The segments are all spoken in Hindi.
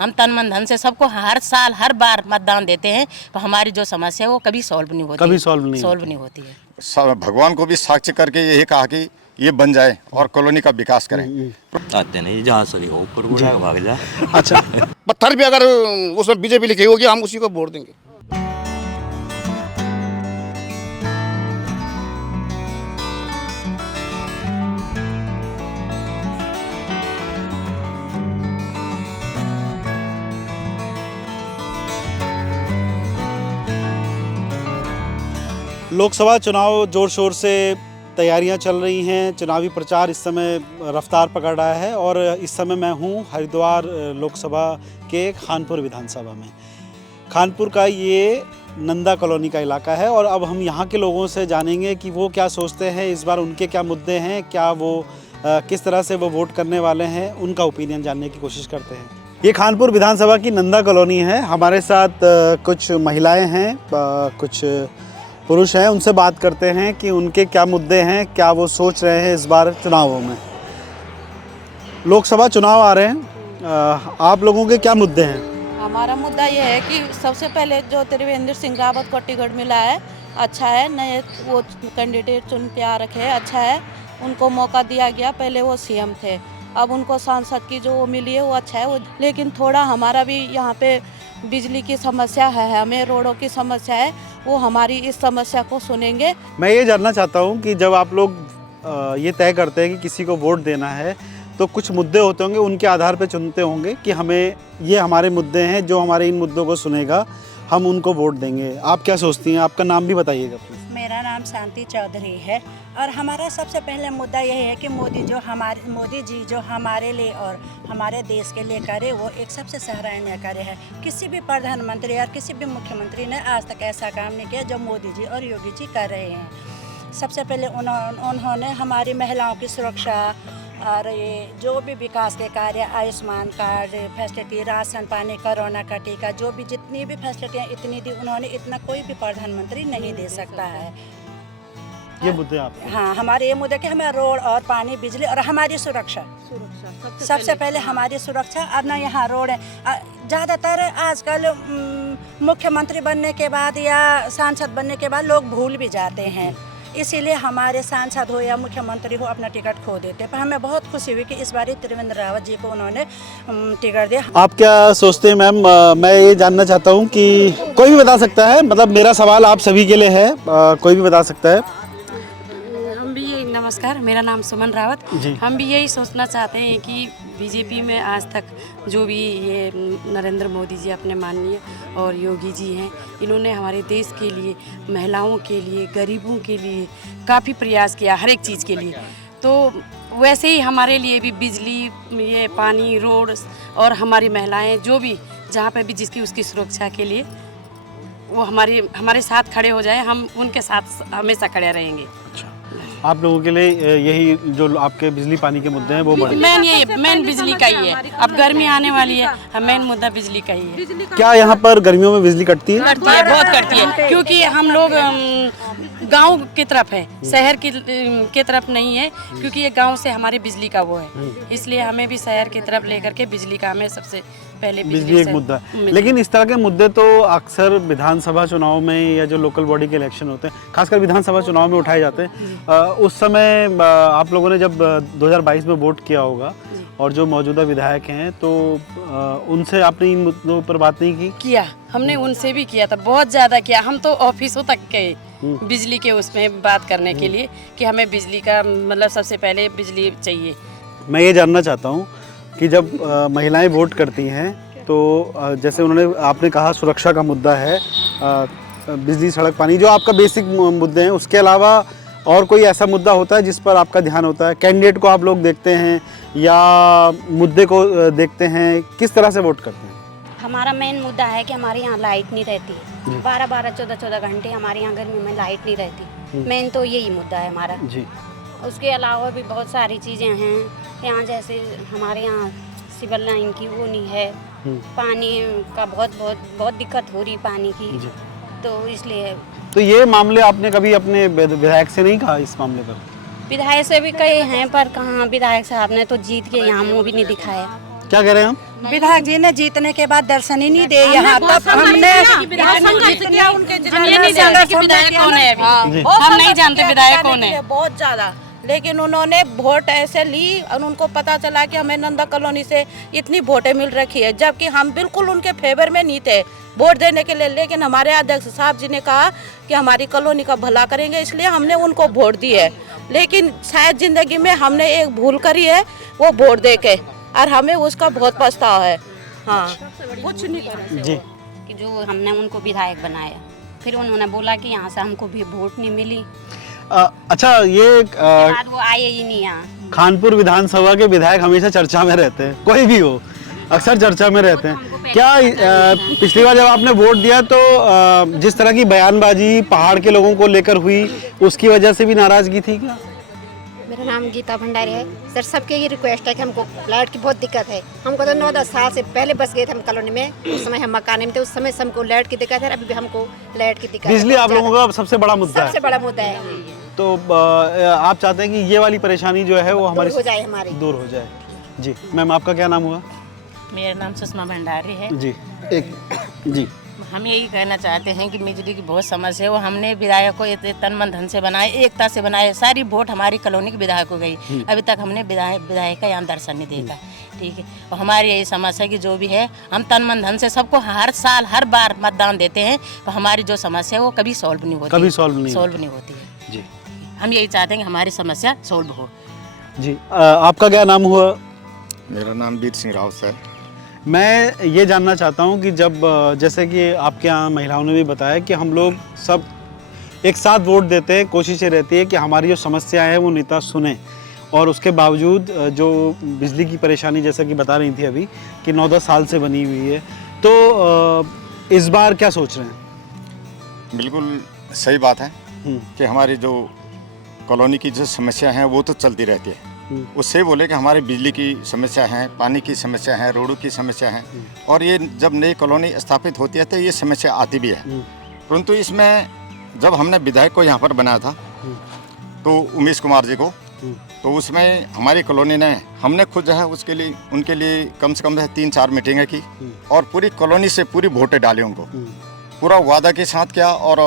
हम तन मन धन से सबको हर साल हर बार मतदान देते हैं, तो हमारी जो समस्या है वो कभी सॉल्व नहीं होती, कभी सॉल्व नहीं होती है। भगवान को भी साक्षी करके यही कहा कि ये बन जाए और कॉलोनी का विकास करें। आते नहीं जहाँ से हो ऊपर उड़ा के भाग जा। अच्छा, पत्थर भी अगर उसमें बीजेपी लिखी होगी हम उसी को वोट देंगे। लोकसभा चुनाव जोर शोर से तैयारियां चल रही हैं। चुनावी प्रचार इस समय रफ्तार पकड़ रहा है और इस समय मैं हूं हरिद्वार लोकसभा के खानपुर विधानसभा में। खानपुर का ये नंदा कॉलोनी का इलाका है और अब हम यहाँ के लोगों से जानेंगे कि वो क्या सोचते हैं, इस बार उनके क्या मुद्दे हैं, क्या वो किस तरह से वो वोट करने वाले हैं, उनका ओपिनियन जानने की कोशिश करते हैं। ये खानपुर विधानसभा की नंदा कॉलोनी है। हमारे साथ कुछ महिलाएँ हैं, कुछ पुरुष हैं, उनसे बात करते हैं कि उनके क्या मुद्दे हैं, क्या वो सोच रहे हैं इस बार चुनावों में। लोकसभा चुनाव आ रहे हैं, आप लोगों के क्या मुद्दे हैं? हमारा मुद्दा ये है कि सबसे पहले जो त्रिवेंद्र सिंह रावत को टिकट मिला है अच्छा है, नए वो कैंडिडेट चुन के आ रखे हैं, अच्छा है, उनको मौका दिया गया। पहले वो सीएम थे, अब उनको सांसद की जो मिली है वो अच्छा है वो, लेकिन थोड़ा हमारा भी यहाँ पे बिजली की समस्या है, हमें रोडों की समस्या है, वो हमारी इस समस्या को सुनेंगे। मैं ये जानना चाहता हूँ कि जब आप लोग ये तय करते हैं कि किसी को वोट देना है तो कुछ मुद्दे होते होंगे, उनके आधार पर चुनते होंगे कि हमें ये हमारे मुद्दे हैं, जो हमारे इन मुद्दों को सुनेगा हम उनको वोट देंगे। आप क्या सोचती हैं? आपका नाम भी बताइएगा प्लीज़। मेरा नाम शांति चौधरी है और हमारा सबसे पहले मुद्दा यही है कि मोदी जी जो हमारे लिए और हमारे देश के लिए करे वो एक सबसे सराहनीय कार्य है। किसी भी प्रधानमंत्री और किसी भी मुख्यमंत्री ने आज तक ऐसा काम नहीं किया जो मोदी जी और योगी जी कर रहे हैं। सबसे पहले उन्होंने हमारी महिलाओं की सुरक्षा और ये जो भी विकास के कार्य, आयुष्मान कार्ड फैसिलिटी, राशन पानी, कोरोना का टीका, जो भी जितनी भी फैसिलिटियाँ इतनी दी उन्होंने, इतना कोई भी प्रधानमंत्री नहीं दे सकता है। ये मुद्दे आप? हाँ, हमारे ये मुद्दे कि हमें रोड और पानी, बिजली और हमारी सुरक्षा सबसे पहले हमारी सुरक्षा। अब ना यहाँ रोड है, ज़्यादातर आजकल मुख्यमंत्री बनने के बाद या सांसद बनने के बाद लोग भूल भी जाते हैं, इसीलिए हमारे सांसद हो या मुख्यमंत्री हो अपना टिकट खो देते। पर हमें बहुत खुशी हुई कि इस बार त्रिवेंद्र रावत जी को उन्होंने टिकट दिया। आप क्या सोचते हैं मैम? मैं ये जानना चाहता हूँ कि कोई भी बता सकता है, मतलब मेरा सवाल आप सभी के लिए है, कोई भी बता सकता है। हम भी यही, नमस्कार, मेरा नाम सुमन रावत। हम भी यही सोचना चाहते हैं कि बीजेपी में आज तक जो भी ये नरेंद्र मोदी जी अपने माननीय और योगी जी हैं, इन्होंने हमारे देश के लिए, महिलाओं के लिए, गरीबों के लिए काफ़ी प्रयास किया, हर एक चीज़ के लिए। तो वैसे ही हमारे लिए भी बिजली, ये पानी, रोड और हमारी महिलाएं जो भी जहाँ पे भी जिसकी उसकी सुरक्षा के लिए वो हमारे साथ खड़े हो जाए, हम उनके साथ हमेशा खड़े रहेंगे। आप लोगों के लिए यही जो आपके बिजली पानी के मुद्दे हैं वो मेन बिजली का ही है। अब गर्मी आने वाली है, मेन मुद्दा बिजली का ही है। क्या यहाँ पर गर्मियों में बिजली कटती है? कटती है, बहुत कटती है, क्योंकि हम लोग गांव की तरफ है, शहर की तरफ नहीं है, क्योंकि ये गांव से हमारी बिजली का वो है, इसलिए हमें भी शहर की तरफ लेकर के बिजली का हमें सबसे पहले बिजली एक मुद्दा है। लेकिन इस तरह के मुद्दे तो अक्सर विधानसभा चुनाव में या जो लोकल बॉडी के इलेक्शन होते हैं, खासकर विधानसभा चुनाव में उठाए जाते हैं। उस समय आप लोगों ने जब 2022 में वोट किया होगा और जो मौजूदा विधायक हैं, तो उनसे आपने इन मुद्दों पर बात नहीं किया? हमने उनसे भी किया था, बहुत ज़्यादा किया। हम तो ऑफिसों तक गए बिजली के उसमें बात करने के लिए कि हमें बिजली का मतलब सबसे पहले बिजली चाहिए। मैं ये जानना चाहता हूँ कि जब महिलाएं वोट करती हैं तो जैसे आपने कहा सुरक्षा का मुद्दा है, बिजली, सड़क, पानी, जो आपका बेसिक मुद्दे हैं, उसके अलावा और कोई ऐसा मुद्दा होता है जिस पर आपका ध्यान होता है? कैंडिडेट को आप लोग देखते हैं या मुद्दे को देखते हैं? किस तरह से वोट करते हैं? हमारा मेन मुद्दा है कि हमारे यहाँ लाइट नहीं रहती, 12-12, 14-14 घंटे हमारे यहाँ गर्मी में लाइट नहीं रहती। मेन तो यही मुद्दा है हमारा जी। उसके अलावा भी बहुत सारी चीज़ें हैं यहाँ, जैसे हमारे यहाँ सिविल लाइन की वो नहीं है, पानी का बहुत दिक्कत हो रही पानी की, तो इसलिए। तो ये मामले आपने कभी अपने विधायक से नहीं कहा इस मामले पर? विधायक से भी कहे हैं, पर कहाँ विधायक साहब ने तो जीत के यहाँ मुँह भी नहीं दिखाया। क्या कह रहे हैं हम? विधायक जी ने जीतने के बाद दर्शन ही नहीं दे यहाँ तक हमने हम ये नहीं जानते कि विधायक कौन है अभी। हम नहीं जानते विधायक कौन है। बहुत ज्यादा, लेकिन उन्होंने वोट ऐसे ली और उनको पता चला कि हमें नंदा कॉलोनी से इतनी वोटें मिल रखी है, जबकि हम बिल्कुल उनके फेवर में नहीं थे वोट देने के लिए। लेकिन हमारे अध्यक्ष साहब जी ने कहा कि हमारी कॉलोनी का भला करेंगे, इसलिए हमने उनको वोट दी है। लेकिन शायद जिंदगी में हमने एक भूल करी है, वो वोट दे के, और हमें उसका बहुत पछतावा है। हाँ, कुछ नहीं कर जी कि जो हमने उनको विधायक बनाया, फिर उन्होंने बोला कि यहाँ से हमको भी वोट नहीं मिली, अच्छा, ये बाद वो आए ही नहीं यहाँ। खानपुर विधानसभा के विधायक हमेशा चर्चा में रहते हैं, कोई भी हो अक्सर चर्चा में रहते हैं। क्या पिछली बार जब आपने वोट दिया तो जिस तरह की बयानबाजी पहाड़ के लोगों को लेकर हुई, उसकी वजह से भी नाराजगी थी क्या? मेरा नाम गीता भंडारी है सर। सबके ये रिक्वेस्ट है कि हमको लाइट की बहुत दिक्कत है। हमको तो 9-10 साल से पहले बस गए थे हम कॉलोनी में, उस समय हम मकान में थे, उस समय से हमको लाइट की दिक्कत है। अभी भी हमको लाइट की दिक्कत, बिजली आप लोगों का सबसे बड़ा मुद्दा है। सबसे बड़ा मुद्दा है। तो आप चाहते हैं कि ये वाली परेशानी जो है वो हमारी हो जाए, हमारी दूर हो जाए। जी मैम, आपका क्या नाम हुआ? मेरा नाम सुषमा भंडारी है जी। एक जी, हम यही कहना चाहते हैं कि बिजली की बहुत समस्या है, वो हमने विधायक को इतने तन मन धन से बनाए, एकता से बनाए। सारी वोट हमारी कॉलोनी के विधायक को गई, अभी तक हमने विधायक का यहाँ दर्शन नहीं देखा। ठीक है, और हमारी यही समस्या है कि जो भी है हम तन मन धन से सबको हर साल हर बार मतदान देते हैं, तो हमारी जो समस्या है वो कभी सॉल्व नहीं होती, कभी सॉल्व नहीं होती है। जी, हम यही चाहते हैं कि हमारी समस्या सॉल्व हो। जी आपका क्या नाम हुआ? मेरा नाम वीर सिंह रावत है। मैं ये जानना चाहता हूँ कि जब जैसे कि आपके यहाँ महिलाओं ने भी बताया कि हम लोग सब एक साथ वोट देते हैं, कोशिश ये रहती है कि हमारी जो समस्याएं हैं वो नेता सुने, और उसके बावजूद जो बिजली की परेशानी जैसा कि बता रही थी अभी कि 9-10 साल से बनी हुई है, तो इस बार क्या सोच रहे हैं? बिल्कुल सही बात है कि हमारी जो कॉलोनी की जो समस्या है वो तो चलती रहती है। उससे बोले कि हमारी बिजली की समस्या है, पानी की समस्या है, रोडों की समस्या है, और ये जब नई कॉलोनी स्थापित होती है तो ये समस्या आती भी है। परंतु इसमें जब हमने विधायक को यहाँ पर बनाया था तो उमेश कुमार जी को, तो उसमें हमारी कॉलोनी ने, हमने खुद जो है उसके लिए उनके लिए कम से कम 3-4 मीटिंगें की, और पूरी कॉलोनी से पूरी वोटें डाली उनको, पूरा वादा के साथ किया, और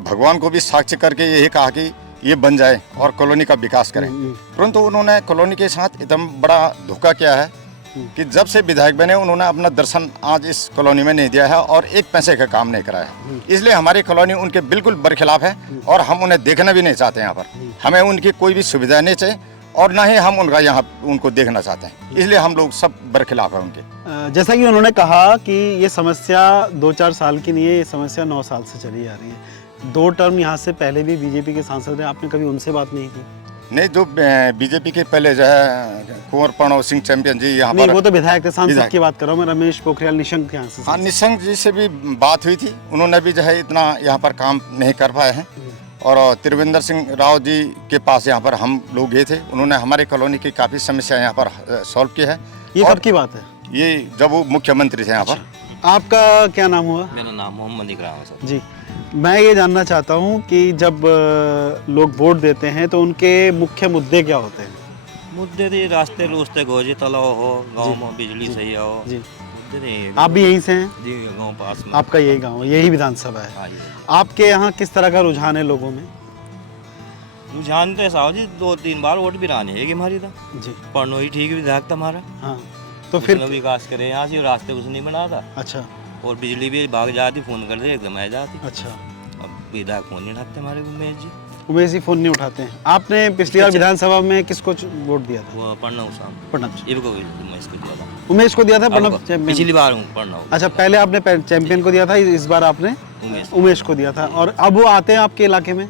भगवान को भी साक्षी करके यही कहा कि ये बन जाए और कॉलोनी का विकास करें। परंतु उन्होंने कॉलोनी के साथ एकदम बड़ा धोखा किया है कि जब से विधायक बने उन्होंने अपना दर्शन आज इस कॉलोनी में नहीं दिया है और एक पैसे का काम नहीं कराया। इसलिए हमारी कॉलोनी उनके बिल्कुल बरखिलाफ है, और हम उन्हें देखना भी नहीं चाहते। यहाँ पर हमें उनकी कोई भी सुविधा नहीं चाहिए, और ना ही हम उनका यहाँ उनको देखना चाहते हैं, इसलिए हम लोग सब बरखिलाफ है उनके। जैसा कि उन्होंने कहा कि ये समस्या 2-4 साल की नहीं है, ये समस्या 9 साल से चली आ रही है। 2 टर्म यहाँ से पहले भी बीजेपी के सांसद हैं, आपने कभी उनसे बात नहीं की? नहीं, जो बीजेपी के पहले जो है कुंवर प्रणव सिंह चैंपियन जी यहाँ पर, वो तो विधायक थे, सांसद की बात कर रहा हूँ मैं, रमेश पोखरियाल निशंक के यहाँ से। हाँ, निशंक जी से भी बात हुई थी, उन्होंने भी जो है इतना यहाँ पर काम नहीं कर पाए हैं। और त्रिवेंद्र सिंह राव जी के पास यहाँ पर हम लोग गए थे, उन्होंने हमारे कॉलोनी की काफ़ी समस्या यहाँ पर सॉल्व की है। ये कब की बात है? ये जब वो मुख्यमंत्री थे यहाँ पर। आपका क्या नाम हुआ? मेरा नाम मोहम्मद इकराम है सर। जी, मैं ये जानना चाहता हूँ कि जब लोग वोट देते हैं तो उनके मुख्य मुद्दे क्या होते हैं? मुद्दे तो रास्ते रोस्ते गोजी तालाब हो, गांव में बिजली सही हो। जी, मुद्दे नहीं है। आप भी यहीं से हैं? जी, गांव पास में। आपका यही गांव है, यही विधानसभा है। हाँ जी। आपके यहाँ किस तरह का रुझान है लोगों में? रुझान तो साहब जी 2-3 बार वोट भी रानी है कि हमारी था जी, पढ़नो ही ठीक विधायक था हमारा। हाँ, तो फिर विकास करे यहाँ से, रास्ते कुछ नहीं बना था। अच्छा, और बिजली भी भाग जाती, फोन कर दे एकदम आ जाती। अच्छा, अब विधायक फोन नहीं उठाते हमारे उमेश जी। उमेश जी फोन नहीं उठाते हैं। आपने पिछली बार विधानसभा में किसको वोट दिया था? वो पढ़ना प्रणब उमेश को दिया था। उमेश को दिया था, प्रणब पिछली बार पढ़ना। अच्छा, पहले आपने चैंपियन को दिया था, इस बार आपने उमेश को दिया था। और अब वो आते हैं आपके इलाके में?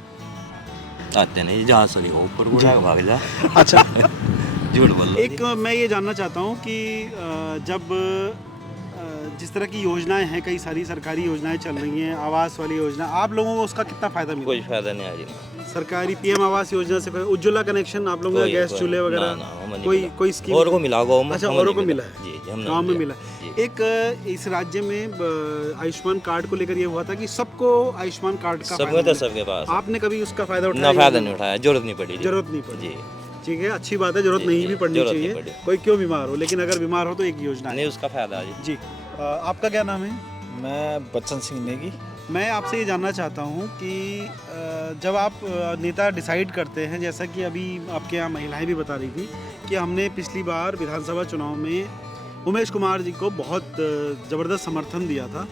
आते नहीं, जहाँ से हो ऊपर भाग जा। अच्छा, झूठ बोल। एक मैं ये जानना चाहता हूँ कि जब जिस तरह की योजनाएं हैं, कई सारी सरकारी योजनाएं चल रही हैं, आवास वाली योजना, आप लोगों को उसका कितना फायदा मिला? कोई फायदा नहीं आज। सरकारी पीएम आवास योजना से, उज्ज्वला कनेक्शन आप लोगों का, गैस चूल्हे वगैरह, कोई स्कीम और को मिला गाँव में? अच्छा, औरों को मिला है? जी, गाँव में मिला। एक इस राज्य में आयुष्मान कार्ड को लेकर ये हुआ था कि सबको आयुष्मान कार्ड का सबके पास। आपने कभी उसका फायदा उठाया? फायदा नहीं उठाया, जरूरत नहीं पड़ी। जरूरत नहीं पड़ी। जी, ठीक है, अच्छी बात है, जरूरत नहीं भी पड़नी जरूरत नहीं चाहिए, पड़े। कोई क्यों बीमार हो, लेकिन अगर बीमार हो तो एक योजना है। नहीं उसका फायदा है जी आपका क्या नाम है? मैं बच्चन सिंह नेगी। मैं आपसे ये जानना चाहता हूँ कि जब आप नेता डिसाइड करते हैं, जैसा कि अभी आपके यहाँ महिलाएं भी बता रही थी कि हमने पिछली बार विधानसभा चुनाव में उमेश कुमार जी को बहुत ज़बरदस्त समर्थन दिया था,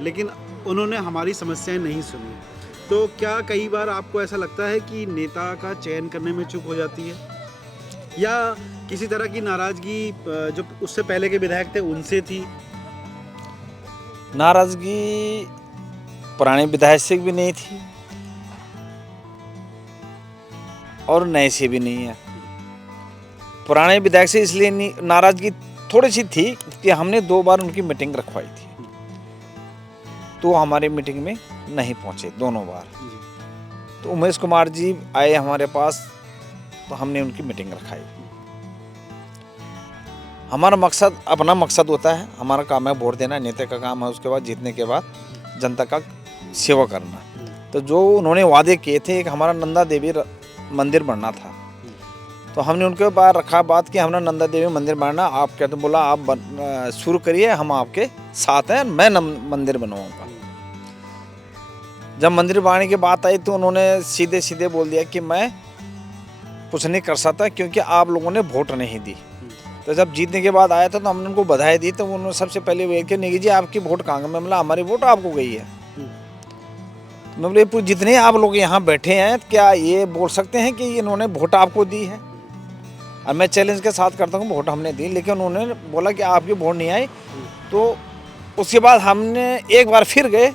लेकिन उन्होंने हमारी समस्याएं नहीं सुनी, तो क्या कई बार आपको ऐसा लगता है कि नेता का चयन करने में चूक हो जाती है, या किसी तरह की नाराज़गी जो उससे पहले के विधायक थे उनसे थी? नाराजगी पुराने विधायक से भी नहीं थी और नए से भी नहीं है। पुराने विधायक से इसलिए नाराजगी थोड़ी सी थी कि हमने 2 बार उनकी मीटिंग रखवाई थी, तो हमारी मीटिंग में नहीं पहुंचे दोनों बार। तो उमेश कुमार जी आए हमारे पास, तो हमने उनकी मीटिंग रखाई। हमारा मकसद, अपना मकसद होता है, हमारा काम है वोट देना, नेता का काम है उसके बाद जीतने के बाद जनता का सेवा करना। तो जो उन्होंने वादे किए थे, एक हमारा नंदा देवी मंदिर बनना था, तो हमने उनके पास रखा बात कि हमारा नंदा देवी मंदिर बनना, आप क्या, तो बोला आप शुरू करिए, हम आपके साथ हैं, मैं मंदिर बनवाऊंगा। जब मंदिर बनाने की बात आई तो उन्होंने सीधे सीधे बोल दिया कि मैं कुछ नहीं कर सकता क्योंकि आप लोगों ने वोट नहीं दी। तो जब जीतने के बाद आया था तो हमने उनको बधाई दी, तो उन्होंने सबसे पहले वो कि नेगी जी आपकी वोट कहाँ गई? मैं बोला हमारी वोट आपको गई है। मैं बोले जितने आप लोग यहाँ बैठे हैं क्या ये बोल सकते हैं कि इन्होंने वोट आपको दी है? और मैं चैलेंज के साथ करता हूँ वोट हमने दी, लेकिन उन्होंने बोला कि आपकी वोट नहीं आई। तो उसके बाद हमने एक बार फिर गए,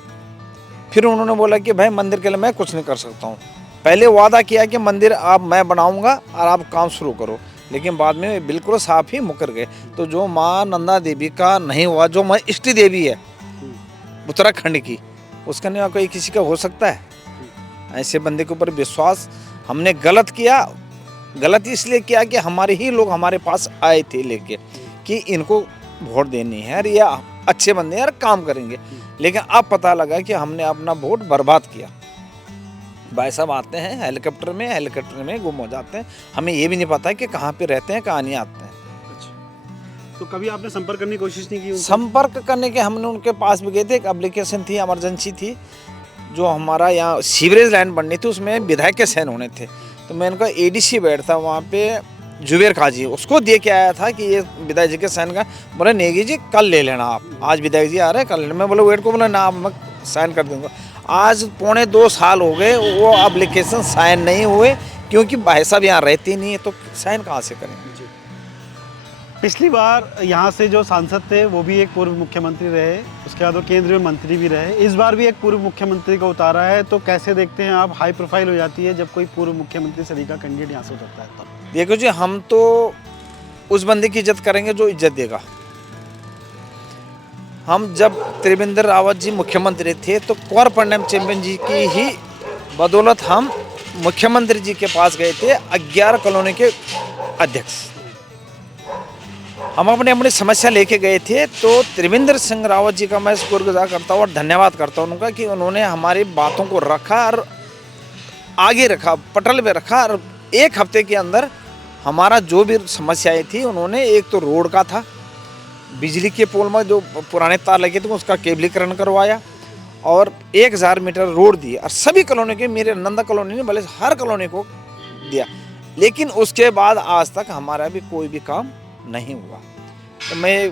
फिर उन्होंने बोला कि भाई मंदिर के लिए मैं कुछ नहीं कर सकता हूँ। पहले वादा किया कि मंदिर आप मैं बनाऊंगा और आप काम शुरू करो, लेकिन बाद में बिल्कुल साफ ही मुकर गए। तो जो माँ नंदा देवी का नहीं हुआ, जो माँ इष्ट देवी है उत्तराखंड की, उसका नहीं कोई किसी का हो सकता है? ऐसे बंदे के ऊपर विश्वास हमने गलत किया। गलत इसलिए किया कि हमारे ही लोग हमारे पास आए थे लेके कि इनको वोट देनी है और ये अच्छे बंदे हैं और काम करेंगे, लेकिन अब पता लगा कि हमने अपना वोट बर्बाद किया। भाई साहब आते हैं हेलीकॉप्टर में गुम हो जाते हैं, हमें ये भी नहीं पता कि कहाँ पे रहते हैं, कहाँ नहीं आते हैं। अच्छा, तो कभी आपने संपर्क करने की कोशिश नहीं की उनसे? संपर्क करने के हमने उनके पास भी गए थे, एक एप्लीकेशन थी, इमरजेंसी थी, जो हमारा यहाँ सीवरेज लाइन बननी थी, उसमें विधायक के साइन होने थे। तो मैं उनका ADC बैठता वहाँ पे जुबेर काजी, उसको दे के आया था कि ये विधायक जी के साइन का। बोले नेगी जी कल ले लेना आप, आज विधायक जी आ रहे हैं कल लेना। मैं बोला वेट को, बोला ना मैं साइन कर दूंगा। आज 2.25 साल हो गए, वो एप्लीकेशन साइन नहीं हुए क्योंकि भाई साहब यहाँ रहते नहीं है, तो साइन कहाँ से करेंगे? पिछली बार यहाँ से जो सांसद थे वो भी एक पूर्व मुख्यमंत्री रहे, उसके बाद वो केंद्रीय मंत्री भी रहे, इस बार भी एक पूर्व मुख्यमंत्री को उतारा है, तो कैसे देखते हैं आप? हाई प्रोफाइल हो जाती है जब कोई पूर्व मुख्यमंत्री से का कैंडिडेट यहाँ से उतरता है तब। देखो जी, हम तो उस बंदे की इज्जत करेंगे जो इज्जत देगा। हम जब त्रिवेंद्र रावत जी मुख्यमंत्री थे तो कुंवर पंडम चैंपियन जी की ही बदौलत हम मुख्यमंत्री जी के पास गए थे, 11 कॉलोनी के अध्यक्ष। हम अपनी समस्या लेके गए थे, तो त्रिवेंद्र सिंह रावत जी का मैं शुक्रगुजार करता हूँ और धन्यवाद करता हूँ उनका कि उन्होंने हमारी बातों को रखा और आगे रखा, पटल पे रखा, और 1 हफ्ते के अंदर हमारा जो भी समस्याएं थी, उन्होंने एक तो रोड का था, बिजली के पोल में जो पुराने तार लगे थे उसका केबलीकरण करवाया और 1000 मीटर रोड दी, और सभी कॉलोनी के, मेरे नंदा कॉलोनी ने भले हर कॉलोनी को दिया, लेकिन उसके बाद आज तक हमारा भी कोई भी काम नहीं हुआ। तो मैं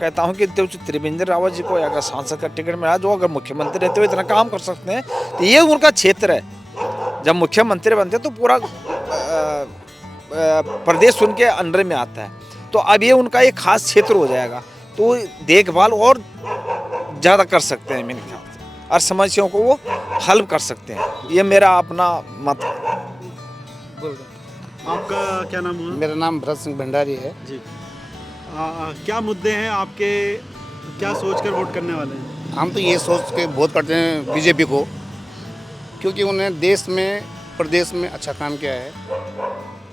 कहता हूं कि त्रिवेंद्र रावत जी को अगर सांसद का टिकट मिला, जो अगर मुख्यमंत्री रहते हुए इतना काम कर सकते हैं, तो ये उनका क्षेत्र है। जब मुख्यमंत्री बनते तो पूरा प्रदेश उनके अंडर में आता है, तो अब ये उनका एक खास क्षेत्र हो जाएगा, तो देखभाल और ज़्यादा कर सकते हैं मेरे ख्याल से, और समस्याओं को वो हल कर सकते हैं। ये मेरा अपना मत है। आपका क्या नाम हुआ? मेरा नाम भरत सिंह भंडारी है जी। क्या मुद्दे हैं आपके, क्या सोचकर वोट करने वाले हैं? हम तो ये सोच के वोट करते हैं बीजेपी को, क्योंकि उन्हें देश में प्रदेश में अच्छा काम किया है।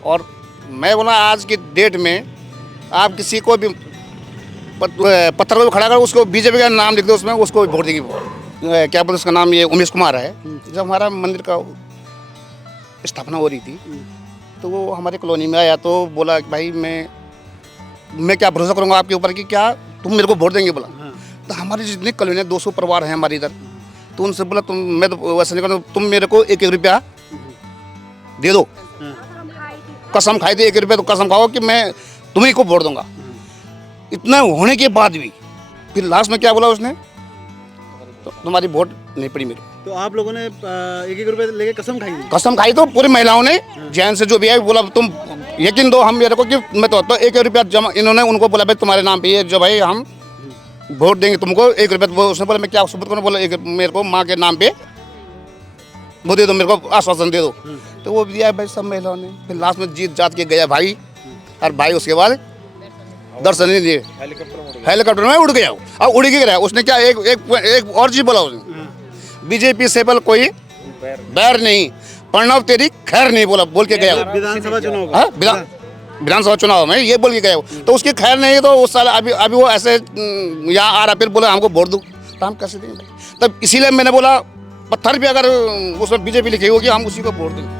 और मैं बोला आज की डेट में आप किसी को भी पत्थर को खड़ा कर उसको बीजेपी का नाम लिख दो, उसमें उसको वोट देगी। क्या बोलते उसका नाम, ये उमेश कुमार है। जब हमारा मंदिर का स्थापना हो रही थी तो वो हमारे कॉलोनी में आया तो बोला कि भाई मैं क्या भरोसा करूँगा आपके ऊपर कि क्या तुम मेरे को वोट देंगे बोला। तो हमारी जितनी कॉलोनी 200 परिवार हैं हमारे इधर, तो उनसे बोला मैं तो वैसे नहीं करता, तुम मेरे को 1-1 रुपया दे दो, कसम खाई थी 1 रुपया तो कसम खाओ कि मैं तुम्ही को वोट दूंगा। इतना होने के बाद भी फिर लास्ट में क्या बोला उसने, तो तुम्हारी वोट नहीं पड़ी मेरे। तो आप लोगों ने 1-1 रुपए लेके कसम खाई? कसम खाई तो पूरी महिलाओं ने, जैन से जो भी है, बोला तुम यकीन दो हम मेरे को कि मैं तो 1 रुपया जमा, इन्होंने उनको बोला भाई तुम्हारे नाम पे ये जो भाई हम वोट देंगे तुमको 1 रुपया। तो उसने बोला मैं क्या सबूत करूँ, बोला मेरे को माँ के नाम पे वो दे दो, मेरे को आश्वासन दे दो। तो वो दिया भाई सब महिलाओं ने। फिर लास्ट में जीत जात के गया भाई, और भाई उसके बाद दर्शन नहीं दिए, हेलीकॉप्टर में उड़ गया। अब उड़ के गया उसने क्या एक और चीज बोला उसने, बीजेपी से बल कोई बैर नहीं, प्रणव तेरी खैर नहीं बोला, बोल के गया। विधानसभा चुनाव, विधानसभा चुनाव में ये बोल के गया। तो उसकी खैर नहीं, तो उस साल अभी वो ऐसे यहाँ आ रहा, फिर बोला हमको वोट दो, तो हम कैसे देंगे? तब इसीलिए मैंने बोला पत्थर भी अगर उसमें बीजेपी लिखी होगी हम उसी को वोट देंगे।